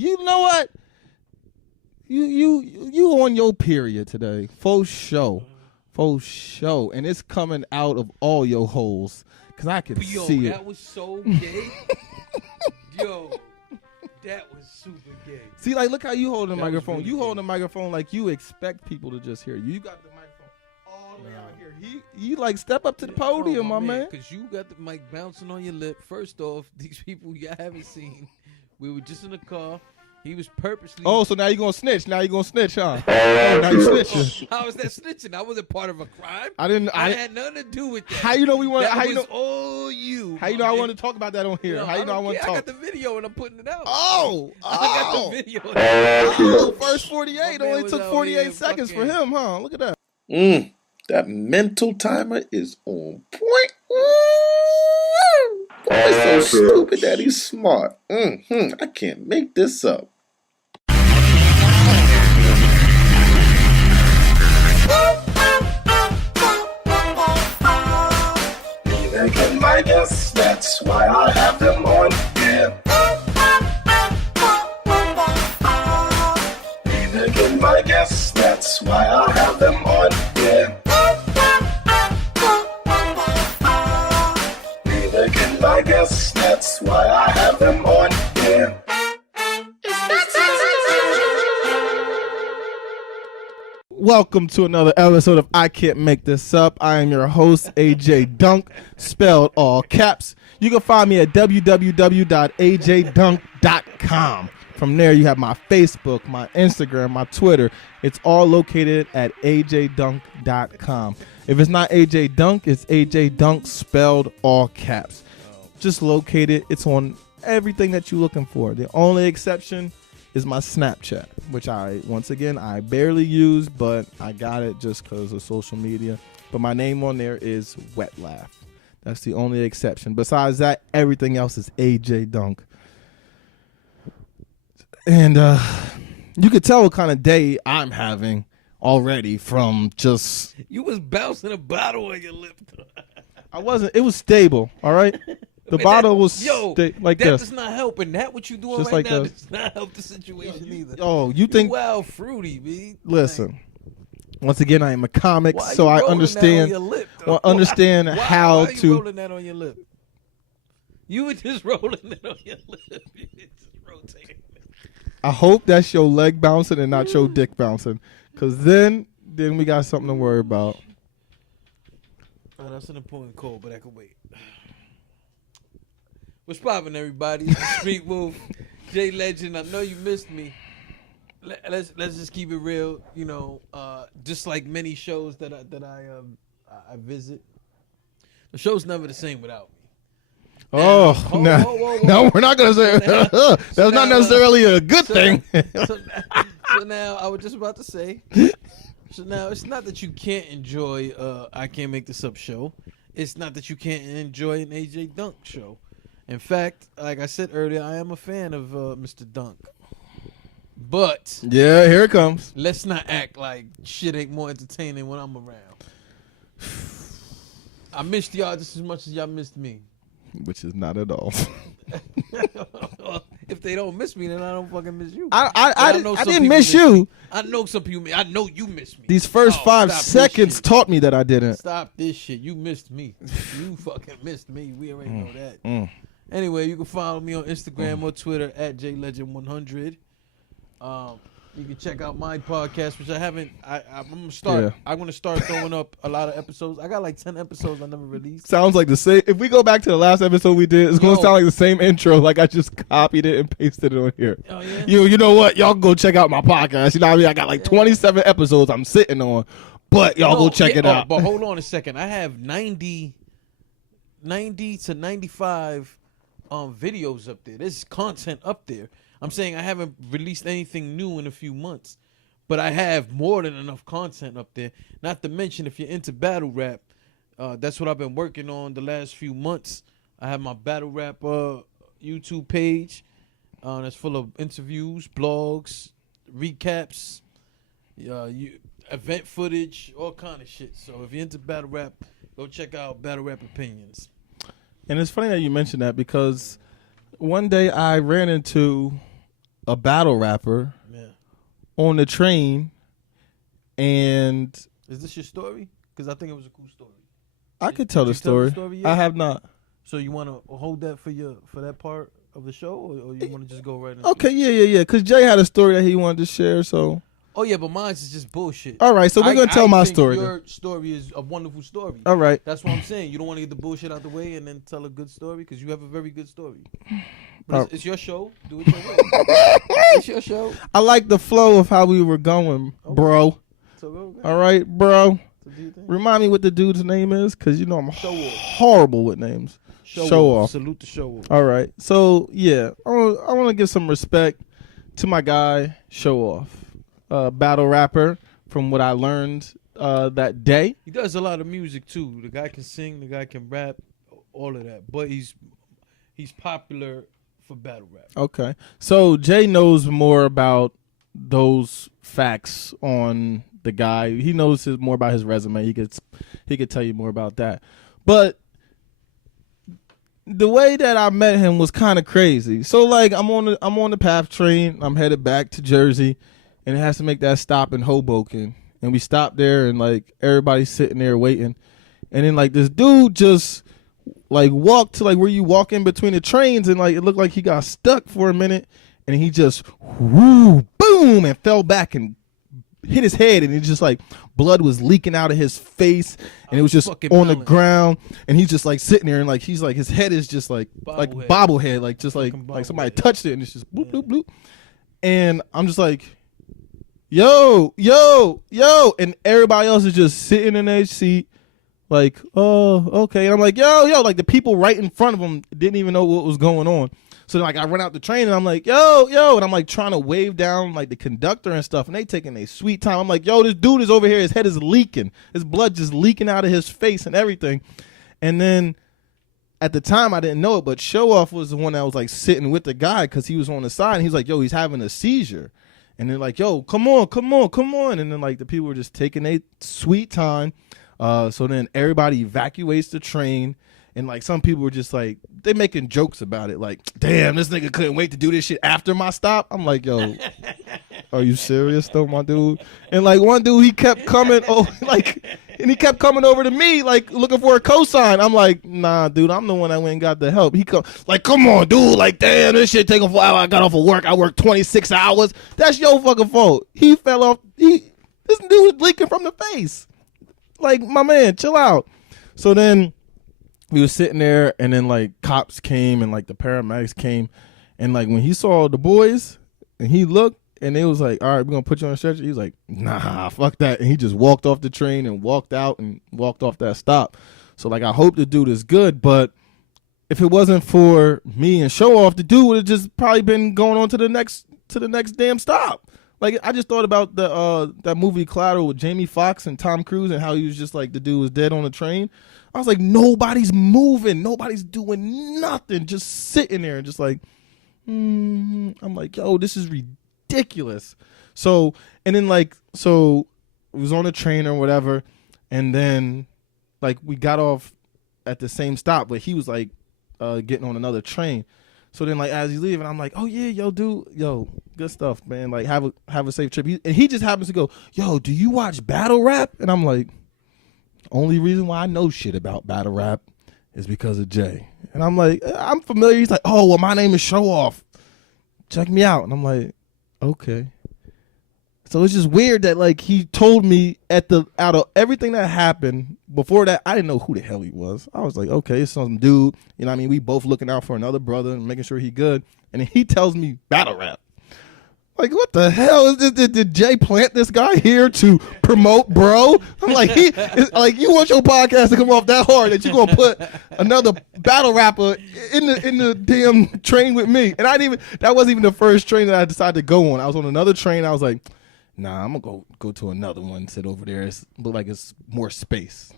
You know what? You on your period today. For sure. And it's coming out of all your holes. Because I can see it. That was so gay. Yo, that was super gay. See, like, look how you holding the microphone. Really you holding the microphone like you expect people to just hear you. You got the microphone all the way out here. You like, step up to the podium, my man. Because you got the mic bouncing on your lip. First off, these people y'all haven't seen. We were just in the car. He was purposely. Oh, so now you're going to snitch. Now you're going to snitch, huh? Oh, now you snitching. How was that snitching? I wasn't part of a crime. I had nothing to do with that. How you know we want? That how was you know? all you. How you know I want to talk about that on here? No, how you know I want to talk? I got the video and I'm putting it out. Oh, I got the video. Oh, first 48 only took 48 seconds for him, huh? Look at that. That mental timer is on point. Boy, so stupid that he's smart. I can't make this up. Neither can my guess, that's why I have them on here. Neither can my guess, that's why I have them on here. I guess that's why I have them on here. Welcome to another episode of I Can't Make This Up. I am your host, AJ Dunk, spelled all caps. You can find me at www.ajdunk.com. From there, you have my Facebook, my Instagram, my Twitter. It's all located at ajdunk.com. If it's not AJ Dunk, it's AJ Dunk, spelled all caps. Just locate it. It's on everything that you're looking for. The only exception is my Snapchat, which I barely use, but I got it just because of social media. But my name on there is Wet Laugh. That's the only exception. Besides that, everything else is AJ Dunk. And you could tell what kind of day I'm having already from just... You was bouncing a bottle on your lip. I wasn't. It was stable, all right? The bottle was like that this. Does not help, and that what you doing just right like now this. does not help the situation either. Oh, you think? Wow, fruity, B. Listen, once again, I am a comic, why so I understand. Lip, understand how why to. You rolling that on your lip? You were just rolling it on your lip. You just rotating. I hope that's your leg bouncing and not your dick bouncing, because then we got something to worry about. Oh, that's an important call, but I can wait. What's poppin', everybody? It's the Street Wolf, JLegend. I know you missed me. Let's just keep it real. You know, just like many shows that I visit, the show's never the same without me. Now, no, we're not gonna say that's not necessarily a good thing. So now, I was just about to say. So now, it's not that you can't enjoy I Can't Make This Up show. It's not that you can't enjoy an AJ Dunk show. In fact, like I said earlier, I am a fan of Mr. Dunk. But yeah, here it comes. Let's not act like shit ain't more entertaining when I'm around. I missed y'all just as much as y'all missed me. Which is not at all. If they don't miss me, then I don't fucking miss you. I didn't miss you. I know some people. I know you missed me. These first 5 seconds taught me that I didn't. Stop this shit. You missed me. You fucking missed me. We already know that. Anyway, you can follow me on Instagram or Twitter at JLegend100. You can check out my podcast, which I haven't. I'm gonna start. Yeah. I'm gonna start throwing up a lot of episodes. I got like 10 episodes I never released. Sounds like the same. If we go back to the last episode we did, it's gonna sound like the same intro. Like I just copied it and pasted it on here. Oh yeah. You know what? Y'all go check out my podcast. You know what I mean? I got like 27 episodes I'm sitting on, but y'all go check it out. But hold on a second. I have 90 to 95 videos up there. There's content up there. I'm saying I haven't released anything new in a few months, but I have more than enough content up there. Not to mention, if you're into battle rap, that's what I've been working on the last few months. I have my battle rap YouTube page that's full of interviews, blogs, recaps, event footage, all kind of shit. So if you're into battle rap, go check out Battle Rap Opinions. And it's funny that you mentioned that because one day I ran into a battle rapper Yeah. on the train, and Is this your story? Because I think it was a cool story. I could tell Did the you tell story. the story yet? I have not. So you want to hold that for that part of the show, or you want to just go right into Okay, it? yeah. Because Jay had a story that he wanted to share, so. Oh yeah, but mine is just bullshit. All right, so we're going to tell my think story. Your story is a wonderful story. All right. That's what I'm saying. You don't want to get the bullshit out the way and then tell a good story because you have a very good story. But it's your show. Do it your way. It's your show. I like the flow of how we were going, bro. So go. All right, bro. So do you think? Remind me what the dude's name is, because you know I'm Showoff. horrible with names. Showoff. Salute the Showoff. All right. So, yeah, I want to give some respect to my guy, Showoff, battle rapper, from what I learned that day. He does a lot of music too. The guy can sing, the guy can rap, all of that. But he's popular for battle rap. Okay. So, Jay knows more about those facts on the guy. He knows more about his resume. He could tell you more about that. But the way that I met him was kind of crazy. So like I'm on the PATH train. I'm headed back to Jersey, and it has to make that stop in Hoboken. And we stopped there, and like everybody's sitting there waiting. And then like this dude just like walked to like where you walk in between the trains, and like it looked like he got stuck for a minute, and he just boom and fell back and hit his head, and it just like blood was leaking out of his face, and it was just on the ground, and he's just like sitting there, and like he's like his head is just like bobblehead, like just like somebody touched it, and it's just bloop bloop bloop, and I'm just like, yo, and everybody else is just sitting in their seat, like, oh, okay, and I'm like, yo, like the people right in front of him didn't even know what was going on. So like I run out the train and I'm like, yo, and I'm like trying to wave down like the conductor and stuff, and they taking a sweet time. I'm like, yo, this dude is over here, his head is leaking, his blood just leaking out of his face and everything. And then at the time I didn't know it, but Showoff was the one that was like sitting with the guy because he was on the side, and he's like, yo, he's having a seizure. And they're like, yo, come on. And then like the people were just taking a sweet time. So then everybody evacuates the train. And like some people were just like, they making jokes about it. Like, damn, this nigga couldn't wait to do this shit after my stop. I'm like, yo, are you serious though, my dude? And like one dude, he kept coming, and he kept coming over to me, like looking for a cosign. I'm like, nah, dude, I'm the one that went and got the help. He come on, dude, like, damn, this shit take a while. I got off of work. I worked 26 hours. That's your fucking fault. He fell off. This dude was leaking from the face. Like, my man, chill out. So then we was sitting there, and then like cops came and like the paramedics came, and like when he saw the boys and he looked, and they was like, all right, we're gonna put you on a stretcher. He was like, nah, fuck that. And he just walked off the train and walked out and walked off that stop. So like I hope the dude is good, but if it wasn't for me and Showoff, the dude would have just probably been going on to the next damn stop. Like I just thought about that movie Collateral with Jamie Foxx and Tom Cruise, and how he was just like the dude was dead on the train. I was like, nobody's moving, nobody's doing nothing, just sitting there and just like, I'm like, yo, this is ridiculous. So, and then like, so it was on the train or whatever, and then like we got off at the same stop, but he was like getting on another train. So then like as he's leaving, I'm like, oh yeah, yo, dude, yo, good stuff, man. Like have a safe trip. And he just happens to go, yo, do you watch battle rap? And I'm like, only reason why I know shit about battle rap is because of Jay. And I'm like, I'm familiar. He's like, oh, well, my name is Showoff. Check me out. And I'm like, okay. So it's just weird that like he told me out of everything that happened before that, I didn't know who the hell he was. I was like, okay, it's some dude. You know what I mean? We both looking out for another brother and making sure he good. And then he tells me battle rap. Like, what the hell is this? Did Jay plant this guy here to promote, bro? I'm like, like you want your podcast to come off that hard that you gonna put another battle rapper in the damn train with me? And that wasn't even the first train that I decided to go on. I was on another train. I was like, nah, I'm gonna go to another one, sit over there. It look like it's more space.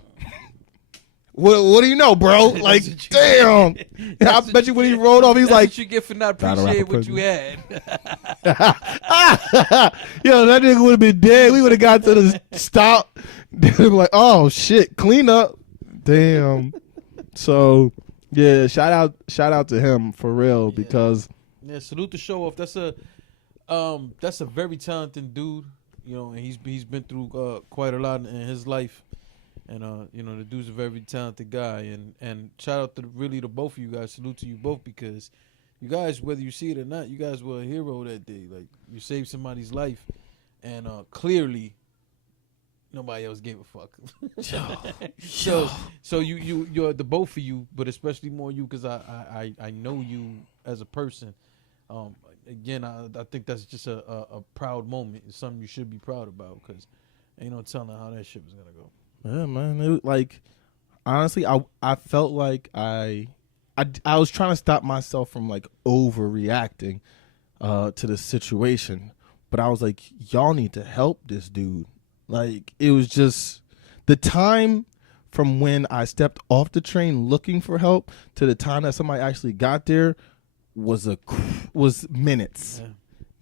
What do you know, bro? Like, damn. I bet you when he rolled off, he's like, what you get for not appreciating what you had. Yo, that nigga would have been dead. We would have got to the stop. They'd be like, oh shit, clean up. Damn. So yeah, shout out to him for real, because salute the Showoff. That's a very talented dude, you know, and he's been through quite a lot in his life, and you know, the dude's a very talented guy, and shout out to both of you guys. Salute to you both, because you guys, whether you see it or not, you guys were a hero that day. Like, you saved somebody's life, and clearly nobody else gave a fuck. So you're the both of you, but especially more you, because I know you as a person. Again, I think that's just a proud moment. It's something you should be proud about, because ain't no telling how that shit was gonna go. Yeah, man. Like, honestly, I felt like I was trying to stop myself from like overreacting to the situation, but I was like, y'all need to help this dude. Like, it was just the time from when I stepped off the train looking for help to the time that somebody actually got there was minutes. Yeah.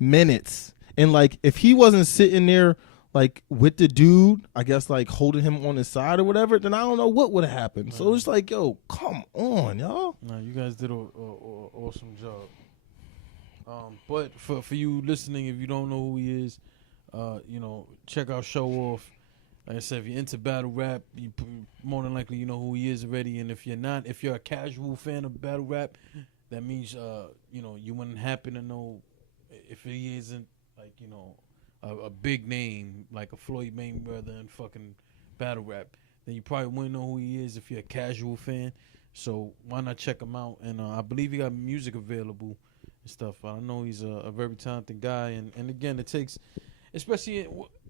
Minutes. And like, if he wasn't sitting there like with the dude, I guess like holding him on his side or whatever, then I don't know what would have happened. So it's like, yo, come on, y'all. No, you guys did a awesome job. But for you listening, if you don't know who he is, you know, check out Showoff. Like I said, if you're into battle rap, you more than likely you know who he is already. And if you're not, if you're a casual fan of battle rap, that means you know, you wouldn't happen to know if he isn't like, you know, a big name like a Floyd Mayweather and fucking battle rap, then you probably wouldn't know who he is if you're a casual fan. So why not check him out? And I believe he got music available and stuff. I know he's a very talented guy, and again, it takes, especially,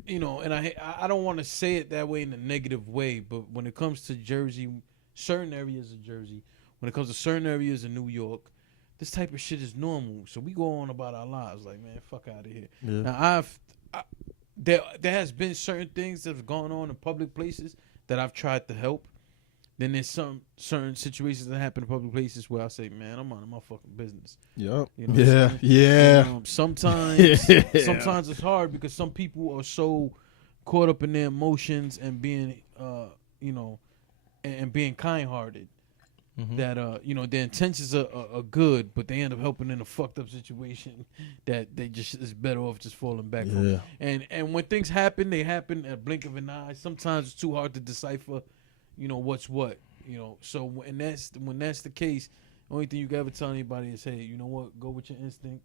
you know, and I don't want to say it that way in a negative way, but when it comes to Jersey, certain areas of Jersey, when it comes to certain areas of New York, this type of shit is normal. So we go on about our lives like, man, fuck out of here. Yeah. Now there has been certain things that have gone on in public places that I've tried to help. Then there's some certain situations that happen in public places where I say, man, I'm on my fucking business. Yep. You know Yeah. And, sometimes it's hard because some people are so caught up in their emotions and being, you know, and being kind-hearted. Mm-hmm. That you know, their intentions are good, but they end up helping in a fucked up situation that they just is better off just falling back from. And when things happen, they happen at a blink of an eye. Sometimes it's too hard to decipher, you know, what's what. You know, so when that's the case, the only thing you can ever tell anybody is, hey, you know what, go with your instinct.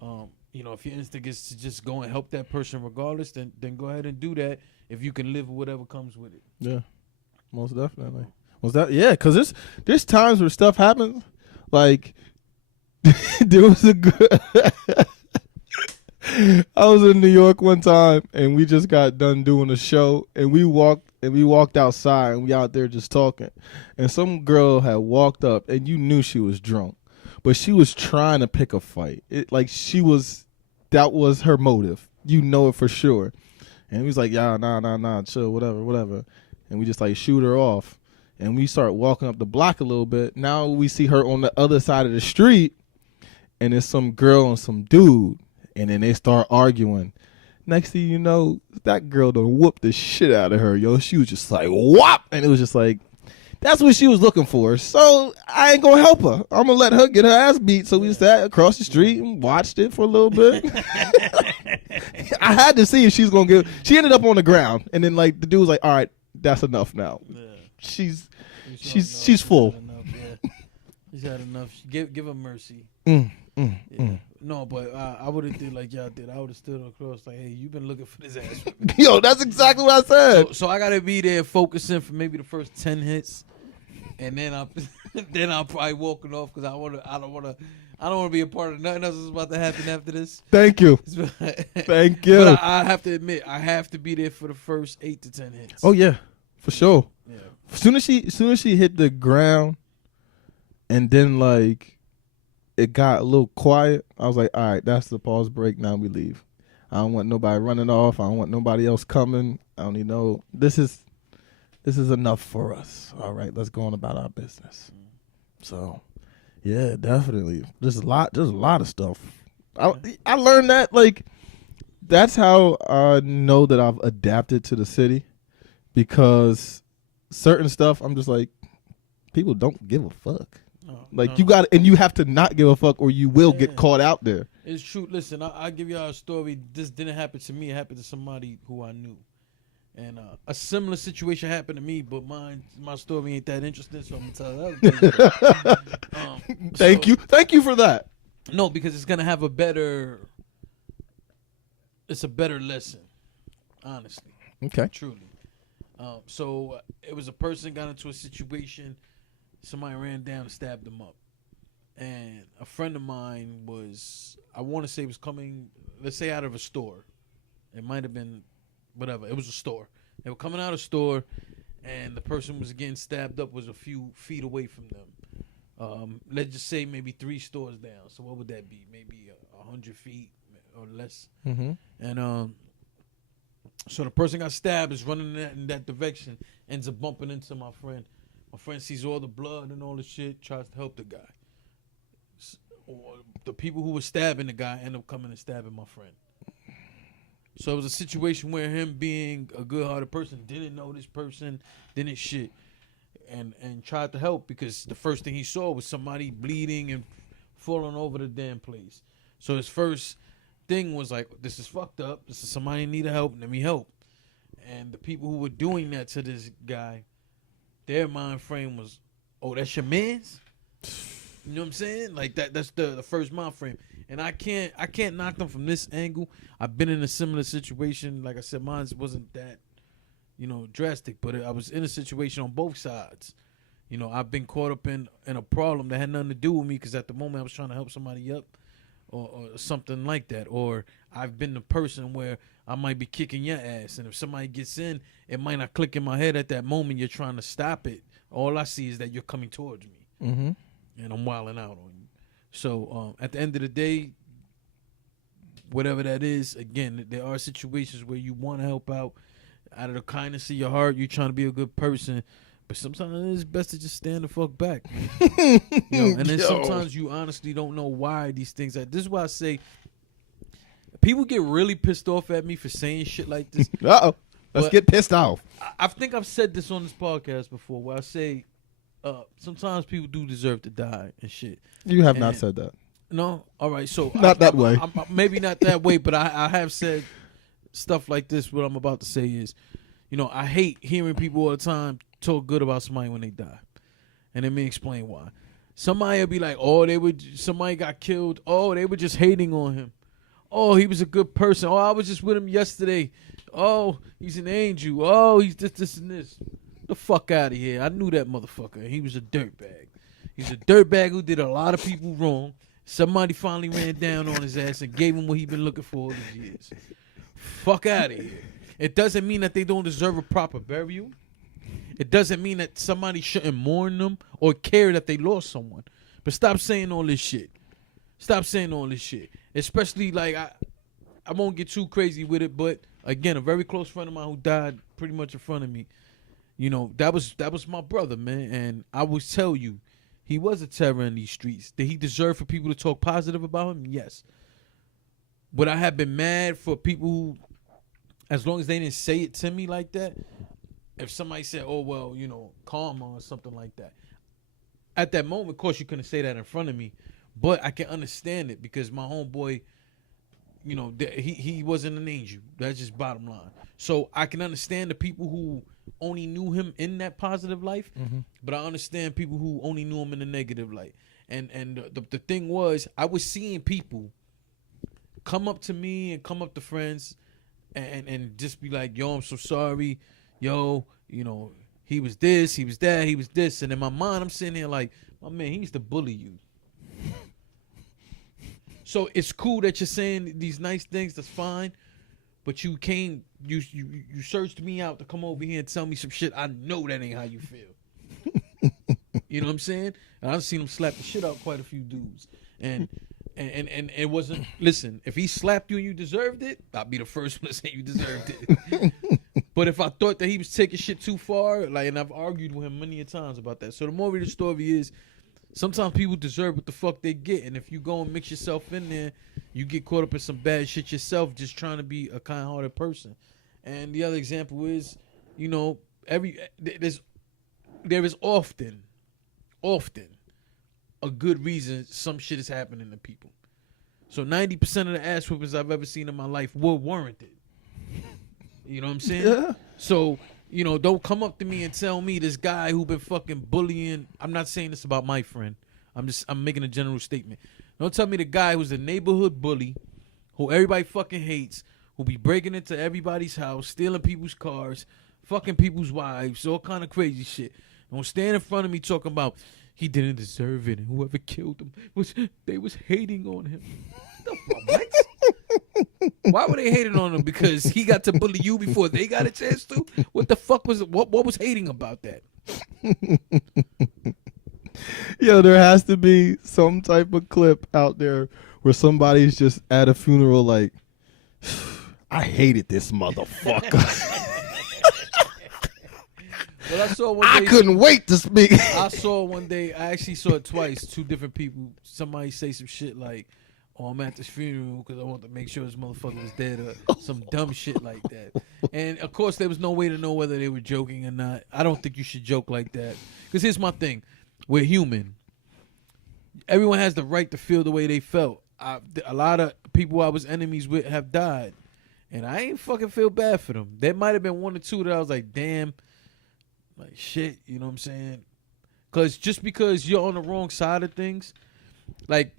You know, if your instinct is to just go and help that person regardless, then go ahead and do that. If you can live with whatever comes with it. Yeah, most definitely. Was that, yeah, because there's times where stuff happens, like there was a good I was in New York one time and we just got done doing a show and we walked outside and we out there just talking, and some girl had walked up and you knew she was drunk, but she was trying to pick a fight. That was her motive, you know it for sure. And he was like, yeah, nah, chill, whatever, and we just like shoot her off. And we start walking up the block a little bit. Now we see her on the other side of the street, and it's some girl and some dude, and then they start arguing. Next thing you know, that girl done whooped the shit out of her, yo. She was just like, whop! And it was just like, that's what she was looking for. So I ain't gonna help her. I'm gonna let her get her ass beat. So we sat across the street and watched it for a little bit. I had to see if she's gonna get. She ended up on the ground, and then like the dude was like, all right, that's enough now. Yeah. She's full. She's had enough. Give her mercy. No, but I would have did like y'all did. I would have stood across like, hey, you've been looking for this ass. Yo, that's exactly what I said. So I gotta be there focusing for maybe the first 10 hits, and then I'll probably walking off because I don't want to be a part of nothing else that's about to happen after this. Thank you. Thank you. But I have to admit, I have to be there for the first 8 to 10 hits. Oh yeah, for sure. Yeah. As soon as she hit the ground, and then like it got a little quiet, I was like, all right, that's the pause break. Now we leave. I don't want nobody running off. I don't want nobody else coming. I don't need no. This is enough for us. All right, let's go on about our business. So, yeah, definitely. There's a lot of stuff. I learned that like that's how I know that I've adapted to the city, because certain stuff I'm just like, people don't give a fuck. You have to not give a fuck or you will get caught out there. It's true. Listen, I'll give y'all a story. This didn't happen to me. It happened to somebody who I knew. And a similar situation happened to me, but my story ain't that interesting, so I'm going to tell that. Thank you for that. No, because it's going to have a better lesson, honestly. Okay. Truly. So it was a person got into a situation, somebody ran down and stabbed him up. And a friend of mine was, I want to say was coming, let's say out of a store. It might have been, whatever. It was a store. They were coming out of a store, and the person was getting stabbed up was a few feet away from them. Let's just say maybe 3 stores down. So what would that be? Maybe 100 feet or less. Mm-hmm. And so the person got stabbed, is running in that direction, ends up bumping into my friend. My friend sees all the blood and all the shit, tries to help the guy. Or the people who were stabbing the guy end up coming and stabbing my friend. So it was a situation where him being a good-hearted person didn't know this person, didn't shit, and tried to help because the first thing he saw was somebody bleeding and falling over the damn place. So his first thing was like, this is fucked up. This is somebody in need of help. Let me help. And the people who were doing that to this guy, their mind frame was, oh, that's your man's? You know what I'm saying? Like that's the first mind frame. And I can't knock them from this angle. I've been in a similar situation. Like I said, mine wasn't that, drastic, but I was in a situation on both sides. I've been caught up in a problem that had nothing to do with me because at the moment I was trying to help somebody up or something like that. Or I've been the person where I might be kicking your ass, and if somebody gets in, it might not click in my head at that moment. You're trying to stop it. All I see is that you're coming towards me. Mm-hmm. And I'm wilding out on you. So at the end of the day, whatever that is, again, there are situations where you want to help out of the kindness of your heart. You're trying to be a good person, but sometimes it's best to just stand the fuck back. And then sometimes you honestly don't know why these things. This is why I say people get really pissed off at me for saying shit like this. Uh-oh. Let's get pissed off. I think I've said this on this podcast before, where I say, sometimes people do deserve to die and shit. You have not said that. No? All right. So not that way. Maybe not that way, but I have said stuff like this. What I'm about to say is, I hate hearing people all the time talk good about somebody when they die. And let me explain why. Somebody will be like, oh, somebody got killed. Oh, they were just hating on him. Oh, he was a good person. Oh, I was just with him yesterday. Oh, he's an angel. Oh, he's this, and this. The fuck out of here. I knew that motherfucker. He was a dirtbag. He's a dirtbag who did a lot of people wrong. Somebody finally ran down on his ass and gave him what he'd been looking for all these years. Fuck out of here. It doesn't mean that they don't deserve a proper burial. It doesn't mean that somebody shouldn't mourn them or care that they lost someone. But stop saying all this shit. Stop saying all this shit. Especially, like, I won't get too crazy with it, but, again, a very close friend of mine who died pretty much in front of me, that was my brother, man. And I will tell you, he was a terror in these streets. Did he deserve for people to talk positive about him? Yes. Would I have been mad for people who, as long as they didn't say it to me like that, if somebody said, oh, well, karma or something like that. At that moment, of course, you couldn't say that in front of me, but I can understand it because my homeboy, he wasn't an angel. That's just bottom line. So I can understand the people who only knew him in that positive life, but I understand people who only knew him in the negative light. And the thing was, I was seeing people come up to me and come up to friends and just be like, yo, I'm so sorry. Yo, he was this, he was that, he was this. And in my mind, I'm sitting there like, my man, he used to bully you. So it's cool that you're saying these nice things, that's fine. But you searched me out to come over here and tell me some shit. I know that ain't how you feel. You know what I'm saying? And I've seen him slap the shit out quite a few dudes. And it wasn't, listen, if he slapped you and you deserved it, I'd be the first one to say you deserved it. But if I thought that he was taking shit too far, and I've argued with him many a times about that. So the moral of the story is, sometimes people deserve what the fuck they get. And if you go and mix yourself in there, you get caught up in some bad shit yourself just trying to be a kind-hearted person. And the other example is, there is often a good reason some shit is happening to people. So 90% of the ass whoopings I've ever seen in my life were warranted. You know what I'm saying? Yeah. So, you know, don't come up to me and tell me this guy who been fucking bullying. I'm not saying this about my friend. I'm making a general statement. Don't tell me the guy who's a neighborhood bully, who everybody fucking hates, who be breaking into everybody's house, stealing people's cars, fucking people's wives, all kind of crazy shit. Don't stand in front of me talking about he didn't deserve it and whoever killed him they was hating on him. The fuck, what? Why were they hating on him? Because he got to bully you before they got a chance to? What the fuck was what was hating about that? Yo, there has to be some type of clip out there where somebody's just at a funeral like, I hated this motherfucker. Well, I saw one day. I couldn't wait to speak. I saw one day. I actually saw it twice. Two different people. Somebody say some shit like, "Oh, I'm at this funeral because I want to make sure this motherfucker was dead," or some dumb shit like that. And of course, there was no way to know whether they were joking or not. I don't think you should joke like that. Because here's my thing: we're human. Everyone has the right to feel the way they felt. A lot of people I was enemies with have died, and I ain't fucking feel bad for them. There might have been one or two that I was like, "Damn." Like shit, you know what I'm saying? Because just because you're on the wrong side of things, like,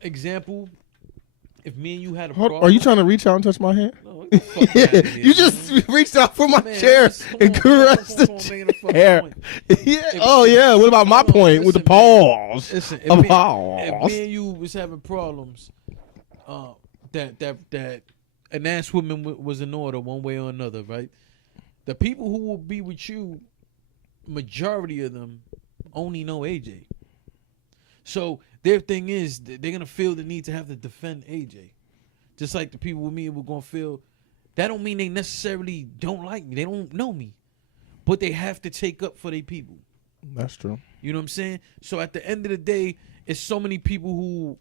example, if me and you had a problem. Are you trying to reach out and touch my hand? No, get the fuck outta here, you just reached out for my man, chair and caressed the chair. Yeah. Yeah. What about my point with the pause? Listen, A if pause. me and you was having problems, that an ass woman was in order one way or another, right? The people who will be with you, majority of them only know AJ. So their thing is they're going to feel the need to have to defend AJ. Just like the people with me were going to feel. That don't mean they necessarily don't like me. They don't know me. But they have to take up for their people. That's true. You know what I'm saying? So at the end of the day, it's so many people who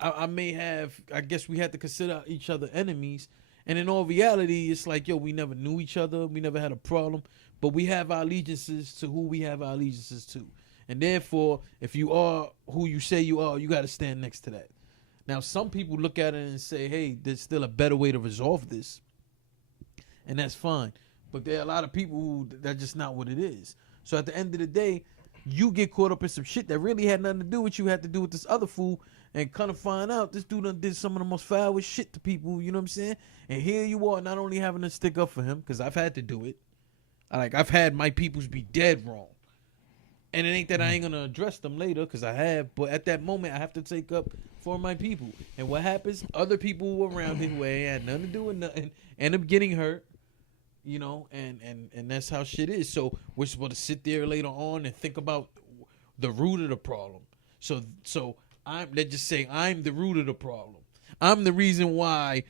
I may have, I guess we had to consider each other enemies. And in all reality, it's like, yo, we never knew each other. We never had a problem. But we have our allegiances to who we have our allegiances to. And therefore, if you are who you say you are, you got to stand next to that. Now, some people look at it and say, hey, there's still a better way to resolve this. And that's fine. But there are a lot of people who that's just not what it is. So at the end of the day, you get caught up in some shit that really had nothing to do with you, had to do with this other fool. And kind of find out this dude done did some of the most foulest shit to people, you know what I'm saying? And here you are not only having to stick up for him, because I've had to do it. I've had my peoples be dead wrong. And it ain't that I ain't going to address them later, because I have. But at that moment, I have to take up for my people. And what happens? Other people who were around him who had nothing to do with nothing end up getting hurt. You know, and that's how shit is. So we're supposed to sit there later on and think about the root of the problem. So let's just say I'm the root of the problem. I'm the reason why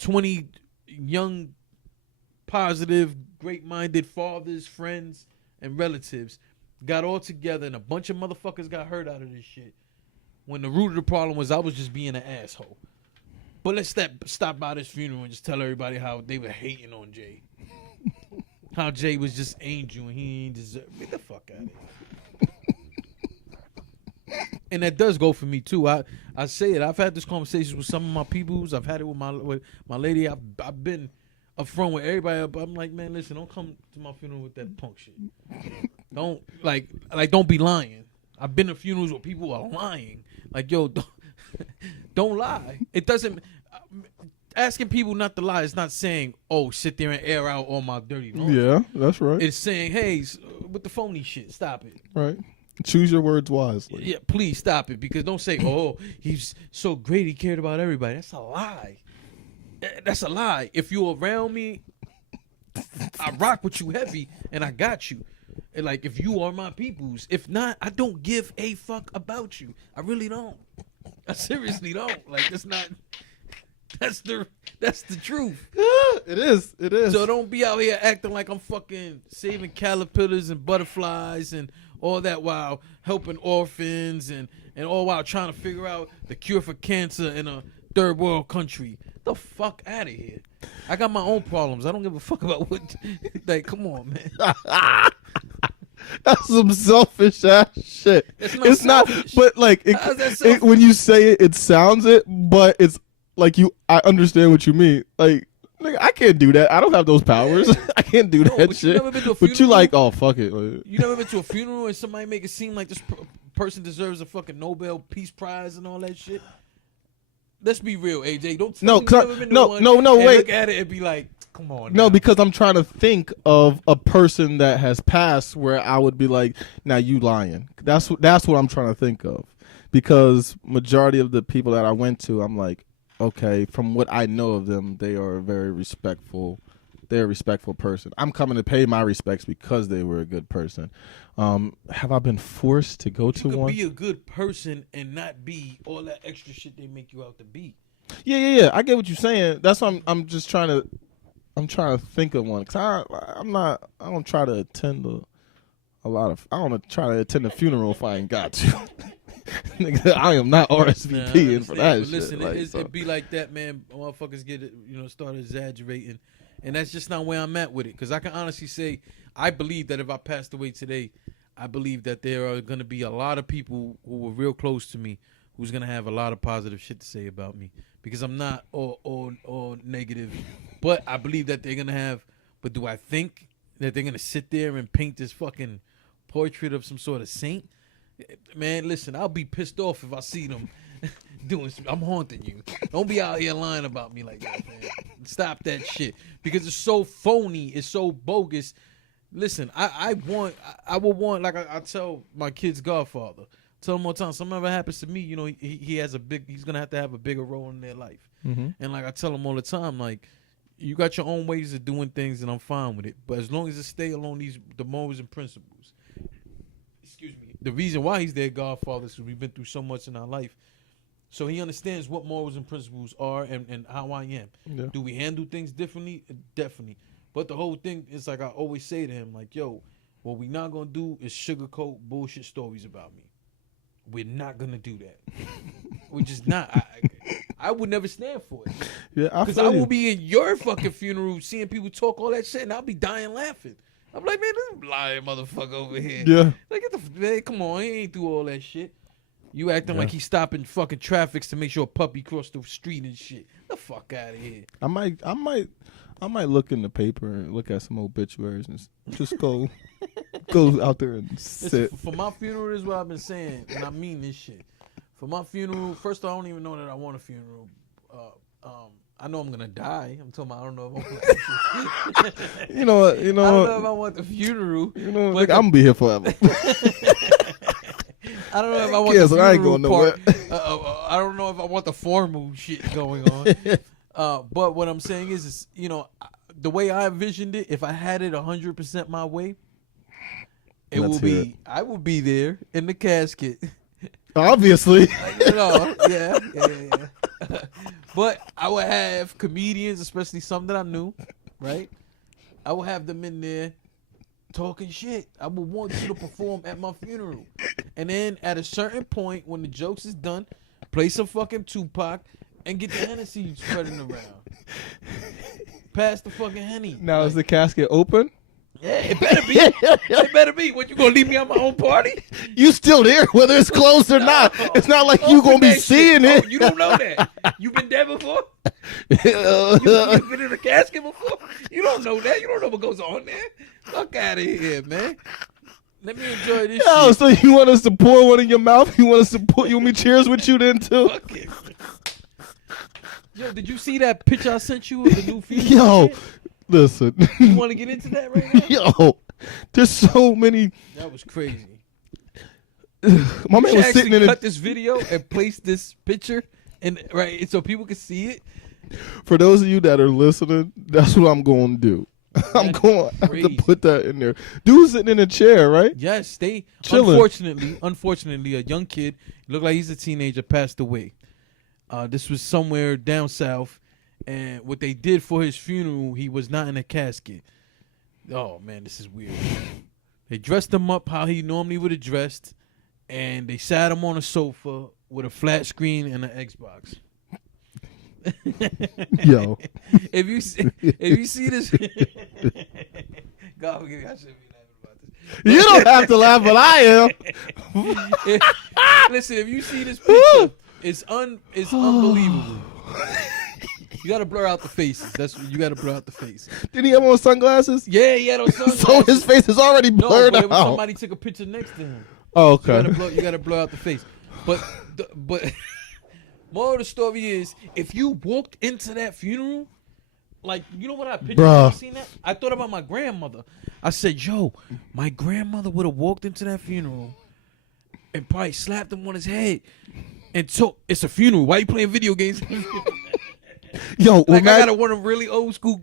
20 young, positive, great-minded fathers, friends, and relatives got all together and a bunch of motherfuckers got hurt out of this shit. When the root of the problem was I was just being an asshole. But let's stop by this funeral and just tell everybody how they were hating on Jay. How Jay was just angel and he ain't deserve. Get the fuck out of here. And that does go for me too. I say it. I've had this conversation with some of my peoples. I've had it with my lady. I've been upfront with everybody. I'm like, man, listen, don't come to my funeral with that punk shit. Don't don't be lying. I've been to funerals where people are lying. Like, yo, don't lie. It doesn't. Asking people not to lie is not saying, oh, sit there and air out all my dirty laundry. Yeah, that's right. It's saying, hey, with the phony shit, stop it. Right. Choose your words wisely. Yeah, please stop it, because don't say, oh, he's so great, he cared about everybody. That's a lie. That's a lie. If you're around me, I rock with you heavy, and I got you. And like, if you are my peoples. If not, I don't give a fuck about you. I really don't. I seriously don't. Like, that's the truth. It is. It is. So don't be out here acting like I'm fucking saving caterpillars and butterflies and all that while helping orphans and all while trying to figure out the cure for cancer in a third world country. The fuck out of here. I got my own problems. I don't give a fuck about what. Like, come on, man. That's some selfish ass shit. It's not selfish. But like How's that selfish? when you say it, it sounds it, but it's like I understand what you mean. Like, nigga, I can't do that. I don't have those powers. I can't do that but you shit. never been to a But you funeral? like, oh fuck it. Like, You never been to a funeral and somebody make it seem like this person deserves a fucking Nobel Peace Prize and all that shit? Let's be real, AJ. Don't tell me you never been to one and wait. look at it and be like, come on. No, now. because I'm trying to think of a person that has passed where I would be like, now you lying. That's what I'm trying to think of. Because majority of the people that I went to, I'm like, okay, from what I know of them, they are a very respectful. They're a respectful person. I'm coming to pay my respects because they were a good person. Have I been forced to go to You one? could be a good person and not be all that extra shit they make you out to be. Yeah. I get what you're saying. That's why I'm just trying to. I'm trying to think of one because I don't try to attend a lot of. I don't try to attend a funeral if I ain't got to. Nigga, I am not RSVPing for that but shit. Listen, Like, it be like that, man. Motherfuckers get it, start exaggerating, and that's just not where I'm at with it. Because I can honestly say, I believe that if I passed away today, I believe that there are gonna be a lot of people who were real close to me who's gonna have a lot of positive shit to say about me. Because I'm not all negative, but I believe that they're gonna have. But do I think that they're gonna sit there and paint this fucking portrait of some sort of saint? Man, listen, I'll be pissed off if I see them doing some, I'm haunting you. Don't be out here lying about me like that, man. Stop that shit. Because it's so phony, it's so bogus. Listen, I would want, like I tell my kid's godfather, tell him all the time, something ever happens to me, he has he's gonna have a bigger role in their life. Mm-hmm. And like I tell him all the time, like, you got your own ways of doing things and I'm fine with it. But as long as it stay along the morals and principles. Excuse me. The reason why he's their godfather is because we've been through so much in our life. So he understands what morals and principles are and how I am. Yeah. Do we handle things differently? Definitely. But the whole thing is like I always say to him, like, yo, what we not going to do is sugarcoat bullshit stories about me. We're not going to do that. We're just not. I would never stand for it. Yeah, Because I will be in your fucking funeral seeing people talk all that shit and I'll be dying laughing. I'm like, man, this lying motherfucker over here. Yeah. Like, man, come on, he ain't do all that shit. You acting like he's stopping fucking traffics to make sure a puppy cross the street and shit. The fuck out of here. I might look in the paper and look at some obituaries and just go out there and sit. Listen, for my funeral, this is what I've been saying, and I mean this shit. For my funeral, first of all, I don't even know that I want a funeral. I know I'm gonna die. I'm talking about I don't know if I want. You know what? I don't know if I want the funeral. You know, like, I'm gonna be here forever. I don't know if I want the so funeral I ain't going part. nowhere. I don't know if I want the formal shit going on. But what I'm saying is, the way I envisioned it, if I had it 100% my way, I will be there in the casket. Obviously. Yeah. But I would have comedians, especially some that I knew, right? I would have them in there talking shit. I would want you to perform at my funeral. And then at a certain point, when the jokes is done, play some fucking Tupac and get the Hennessy spreading around. Pass the fucking Henny. Now, is the casket open? Yeah, it better be. It better be. What, you gonna leave me at my own party? You still there, whether it's closed or not. It's not like you gonna be seeing it. Oh, you don't know that. You been there before? You been in a casket before? You don't know that. You don't know what goes on there. Fuck out of here, man. Let me enjoy this shit. So you want us to pour one in your mouth? You want us to put? You want me cheers with you then too? Fuck it. Yo, did you see that picture I sent you of the new funeral? Yo, shit? listen. You want to get into that right now? Yo, there's so many. That was crazy. My man was sitting in cut this video and place this picture and right so people can see it. For those of you that are listening, that's what I'm going to do. I'm going to put that in there. Dude's sitting in a chair, right? Yes, they chilling. Unfortunately, a young kid, looked like he's a teenager, passed away. This was somewhere down south, and what they did for his funeral, he was not in a casket. Oh man, this is weird. They dressed him up how he normally would have dressed, and they sat him on a sofa with a flat screen and an Xbox. Yo, if you see this, God forgive me, I shouldn't be laughing about this. You don't have to laugh, but I am. Listen, if you see this picture, it's unbelievable. You gotta blur out the faces. You gotta blur out the face. Did he have on sunglasses? Yeah, he had on sunglasses. So his face is already blurred but it was out. somebody took a picture next to him. Oh, okay. You gotta blur out the face. But moral of the story is, if you walked into that funeral, like, you know what I pictured when I seen that? I thought about my grandmother. I said, yo, my grandmother would have walked into that funeral and probably slapped him on his head. And so it's a funeral. Why you playing video games? Yo, like, I got one of really old school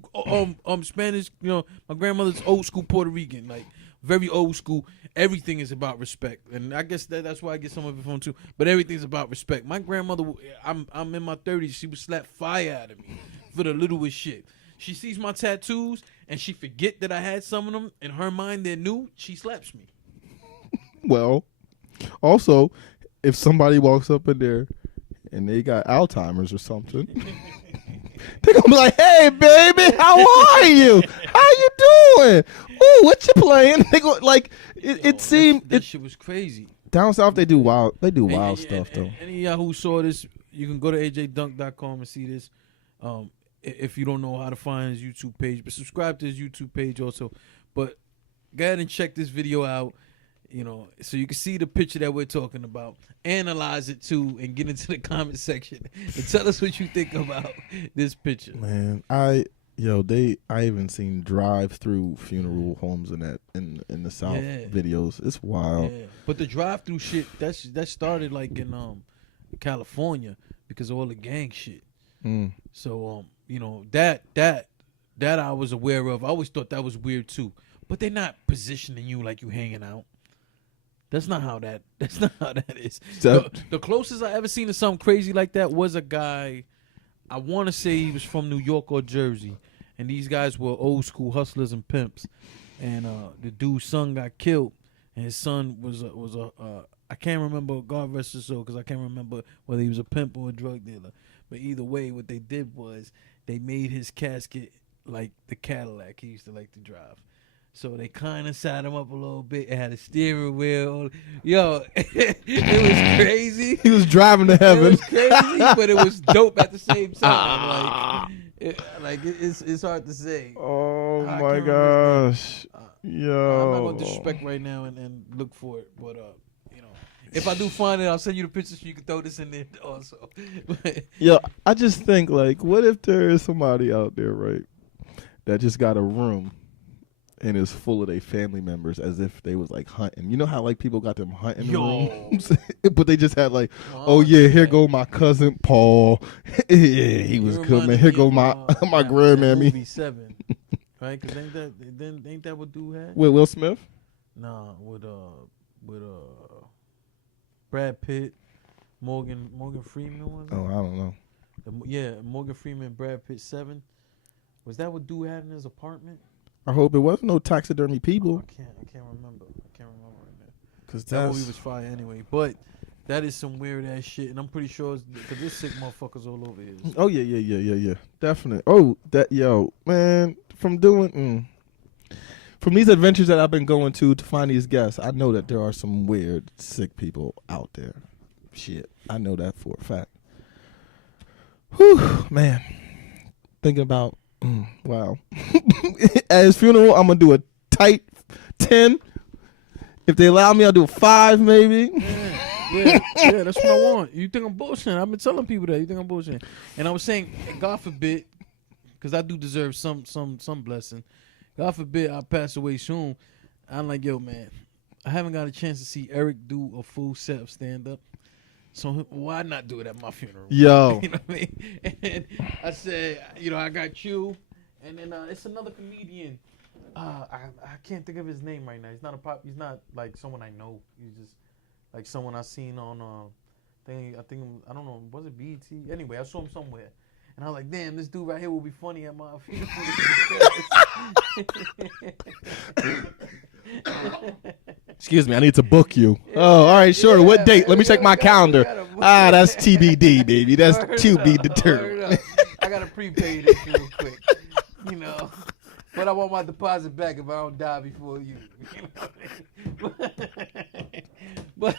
Spanish, you know, my grandmother's old school Puerto Rican, like very old school. Everything is about respect, and I guess that's why I get some of it from too. But everything's about respect. My grandmother, I'm in my 30s. She would slap fire out of me for the littlest shit. She sees my tattoos and she forget that I had some of them. In her mind, they're new. She slaps me. Well, also, if somebody walks up in there and they got Alzheimer's or something, they're gonna be like, "Hey, baby, how are you? How you doing? Oh, what you playing?" They go like, it seemed that shit was crazy. Down south, they do wild stuff though. Any of y'all who saw this, you can go to AJDunk.com and see this. If you don't know how to find his YouTube page, but subscribe to his YouTube page also. But go ahead and check this video out, you know, so you can see the picture that we're talking about. Analyze it too, and get into the comment section and tell us what you think about this picture. Man, I even seen drive-through funeral homes in the South videos. It's wild. Yeah. But the drive-through shit that started like in California because of all the gang shit. So you know, that I was aware of. I always thought that was weird too. But they're not positioning you like you hanging out. That's not how that is. The closest I ever seen to something crazy like that was a guy, I want to say he was from New York or Jersey, and these guys were old school hustlers and pimps. And the dude's son got killed, and his son was I can't remember, God rest his soul, because I can't remember whether he was a pimp or a drug dealer. But either way, what they did was they made his casket like the Cadillac he used to like to drive. So they kind of sat him up a little bit. It had a steering wheel. Yo, it was crazy. He was driving to heaven. It was crazy, but it was dope at the same time. It's hard to say. Oh my gosh. Yo. I'm not going to disrespect right now and look for it. But, you know, if I do find it, I'll send you the pictures so you can throw this in there also. Yo, I just think, like, what if there is somebody out there, right, that just got a room and is full of their family members as if they was like hunting. You know how like people got them hunting rooms, but they just had like, oh yeah, here go my cousin Paul. Yeah, he was good, man. Here go my grandmammy. Movie 7, right? Because ain't that what dude had? With Will Smith? Nah, with Brad Pitt, Morgan Freeman was it? Oh, I don't know. Morgan Freeman, Brad Pitt 7. Was that what dude had in his apartment? I hope it wasn't no taxidermy people. I can't remember. right now. Cause that movie was fire anyway. But that is some weird ass shit, and I'm pretty sure it's because there's sick motherfuckers all over here. Oh yeah, definitely. Oh, man, from these adventures that I've been going to find these guests, I know that there are some weird, sick people out there. Shit, I know that for a fact. Whew, man. Thinking about. Wow. At his funeral, I'm going to do a tight 10. If they allow me, I'll do a 5 maybe. Yeah, that's what I want. You think I'm bullshitting? I've been telling people that. You think I'm bullshitting? And I was saying, God forbid, because I do deserve some blessing. God forbid I pass away soon. I'm like, yo, man, I haven't got a chance to see Eric do a full set of stand-up. So why not do it at my funeral? Yo. You know what I mean? And I said, you know, I got you. And then it's another comedian. I can't think of his name right now. He's not like someone I know. He's just like someone I seen on I don't know, was it BET? Anyway, I saw him somewhere. And I was like, damn, this dude right here will be funny at my funeral. Excuse me, I need to book you. Oh, all right, sure. What date? Let me check my calendar. That's TBD, baby. That's to be determined. I gotta prepay this real quick. You know. But I want my deposit back if I don't die before you. But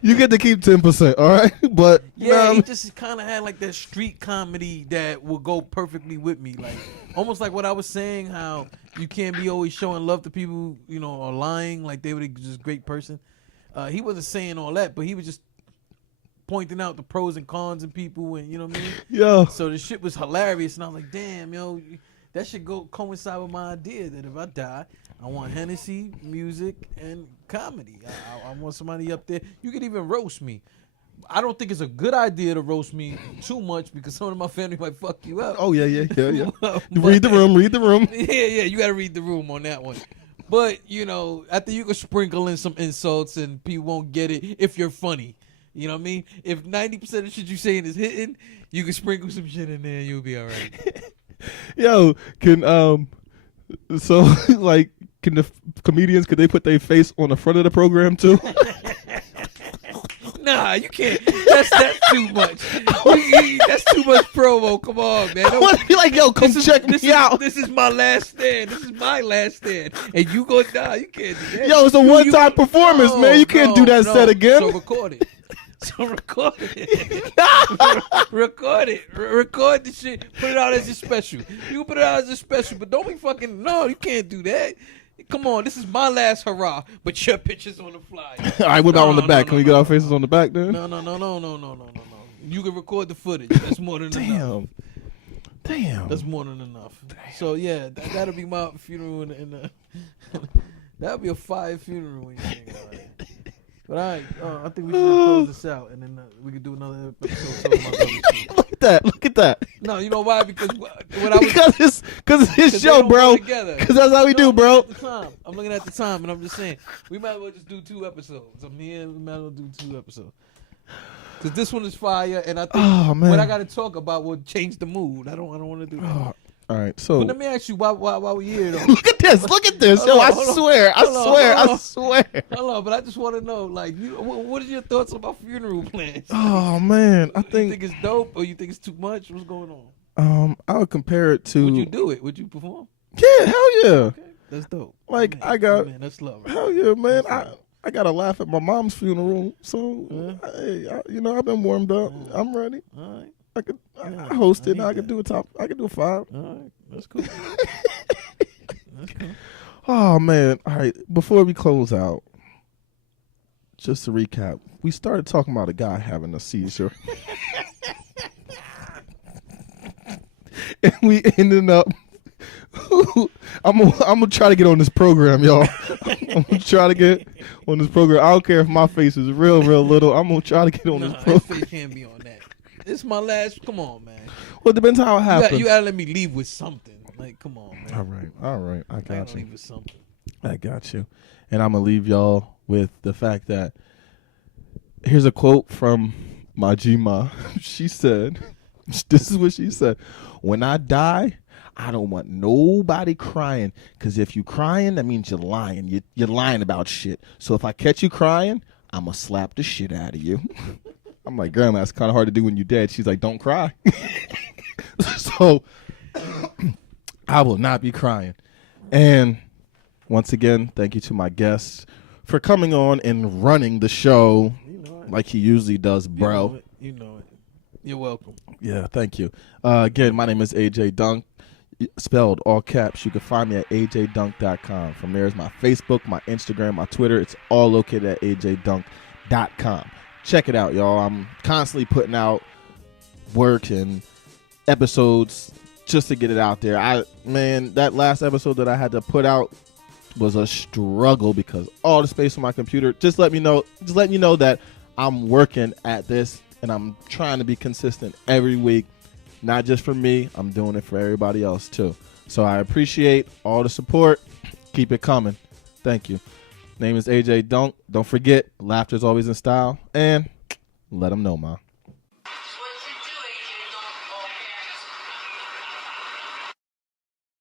You get to keep 10%, all right? But yeah, he just kind of had like that street comedy that would go perfectly with me, like almost like what I was saying, how you can't be always showing love to people, you know, or lying like they were just a great person. He wasn't saying all that, but he was just pointing out the pros and cons in people, and you know what I mean. Yo, So the shit was hilarious, and I was like, damn, yo, that should go coincide with my idea that if I die, I want Hennessy, music, and comedy. I want somebody up there. You could even roast me. I don't think it's a good idea to roast me too much because some of my family might fuck you up. oh yeah. But- Read the room. Yeah, you got to read the room on that one. But, you know, I think you can sprinkle in some insults and people won't get it if you're funny. You know what I mean? If 90% of the shit you saying is hitting, you can sprinkle some shit in there and you'll be all right. Yo, can so like, can the comedians, could they put their face on the front of the program too? Nah, you can't. That's too much. That's too much promo. Come on, man. I want to be like, yo, come check me out. This is my last stand. This is my last stand. And you gonna die. You can't do that. Yo, it's a one-time performance, man. You can't do that set again. So record it. Record it. Record the shit. Put it out as a special. You can put it out as a special, but don't be fucking. No, you can't do that. Come on, this is my last hurrah, but your picture's on the flyer. All right, what about on the back? Can we get our faces on the back then? No. You can record the footage. That's more than enough. Damn. That's more than enough. So yeah, that'll be my funeral that'll be a fire funeral when you think about it. But all right, I think we should close this out, and then we could do another episode talking about other shit. Look at that. No, you know why? Because when I was because it's his they show, don't bro. go together. Because that's how we do, bro. I'm looking at the time, and I'm just saying we might as well just do 2 episodes. I'm here. We might as well do 2 episodes. Because this one is fire, and I think what I got to talk about will change the mood. I don't want to do that. All right, so But let me ask you, why we here though? look at this. Yo, I swear. Hold on, but I just want to know, like, what are your thoughts about funeral plans? Oh man, I You think think it's dope, or you think it's too much? What's going on? I would compare it to. Would you do it? Would you perform? Yeah, hell yeah. Okay, that's dope. Like, Man, I got man, that's love. Right? hell yeah, man. That's love. I got to laugh at my mom's funeral, so I've been warmed up. I'm ready. All right, I could Yeah, I hosted. I Now I need could that. do a top. I could do a 5. all right, that's cool. That's cool. Oh man! All right. Before we close out, just to recap, we started talking about a guy having a seizure, and we ended up. I'm gonna try to get on this program, y'all. I'm gonna try to get on this program. I don't care if my face is real little. I'm gonna try to get on this Nah, program. that face can't be on that. This is my last. Come on, man. Well, it depends how it happens. You gotta let me leave with something. Like, come on, man. All right. I I got gotta you. leave with something. I got you. And I'm going to leave y'all with the fact that here's a quote from my G-Ma. She said, this is what she said. When I die, I don't want nobody crying, because if you crying, that means you're lying. You're lying about shit. So if I catch you crying, I'm going to slap the shit out of you. I'm like, Grandma, that's kind of hard to do when you're dead. She's like, don't cry. So I will not be crying. And once again, thank you to my guests for coming on and running the show like he usually does, bro. You know it. You're welcome. Yeah, thank you. Again, my name is AJ Dunk, spelled all caps. You can find me at ajdunk.com. From there is my Facebook, my Instagram, my Twitter. It's all located at ajdunk.com. Check it out, y'all. I'm constantly putting out work and episodes just to get it out there. That last episode that I had to put out was a struggle because all the space on my computer. Just let you know that I'm working at this and I'm trying to be consistent every week. Not just for me, I'm doing it for everybody else too. So I appreciate all the support. Keep it coming. Thank you. Name is AJ Dunk. Don't forget, laughter's always in style. And let them know, ma.